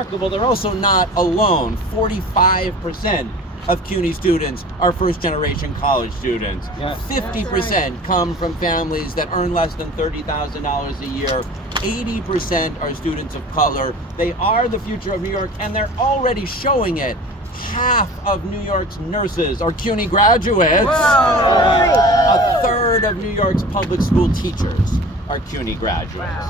remarkable, they're also not alone. 45% of CUNY students are first-generation college students. Yes. 50% come from families that earn less than $30,000 a year. 80% are students of color. They are the future of New York, and they're already showing it. Half of New York's nurses are CUNY graduates. A third of New York's public school teachers are CUNY graduates.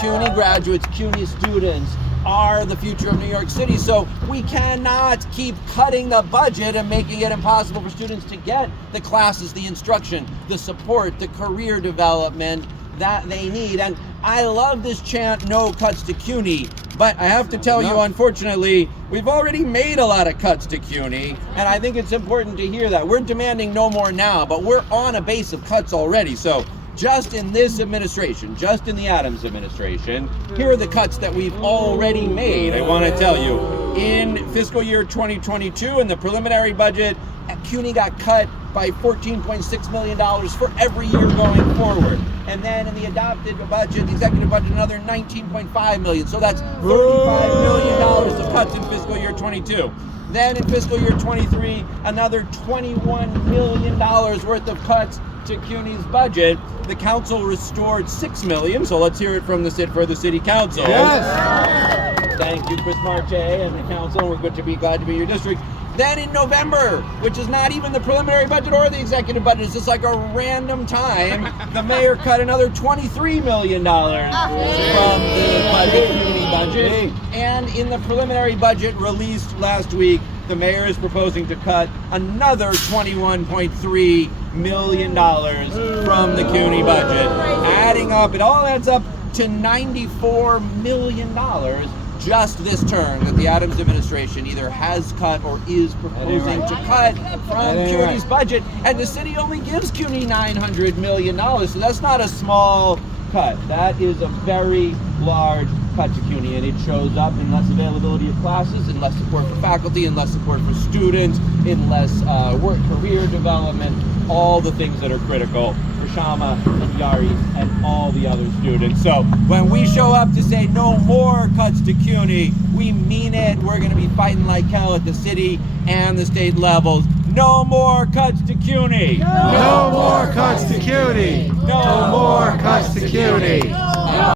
CUNY graduates, CUNY students are the future of New York City. So we cannot keep cutting the budget and making it impossible for students to get the classes, the instruction, the support, the career development that they need. And I love this chant, no cuts to CUNY, but I have to tell you, unfortunately, we've already made a lot of cuts to CUNY, and I think it's important to hear that. We're demanding no more now, but we're on a base of cuts already. So just in this administration, just in the Adams administration, here are the cuts that we've already made. I want to tell you, in fiscal year 2022, in the preliminary budget, CUNY got cut by $14.6 million for every year going forward. And then in the adopted budget, the executive budget, another $19.5 million. So that's $35 million of cuts in fiscal year 22. Then in fiscal year 23, another $21 million worth of cuts to CUNY's budget. The council restored $6 million. So let's hear it from the city council. Yes. Thank you, Chris Marche and the council. We're glad to be in your district. Then in November, which is not even the preliminary budget or the executive budget, it's just like a random time, the mayor cut another $23 million from the CUNY budget. And in the preliminary budget released last week, the mayor is proposing to cut another $21.3 million from the CUNY budget. Adding up, it all adds up to $94 million just this term that the Adams administration either has cut or is proposing to cut from CUNY's budget. And the city only gives CUNY $900 million. So that's not a small cut. That is a very large cut to CUNY, and it shows up in less availability of classes, in less support for faculty, in less support for students, in less work career development, all the things that are critical for Shama and Yari and all the other students. So when we show up to say no more cuts to CUNY, we mean it. We're going to be fighting like hell at the city and the state levels. No more cuts to CUNY. No more cuts to CUNY. No more cuts to CUNY.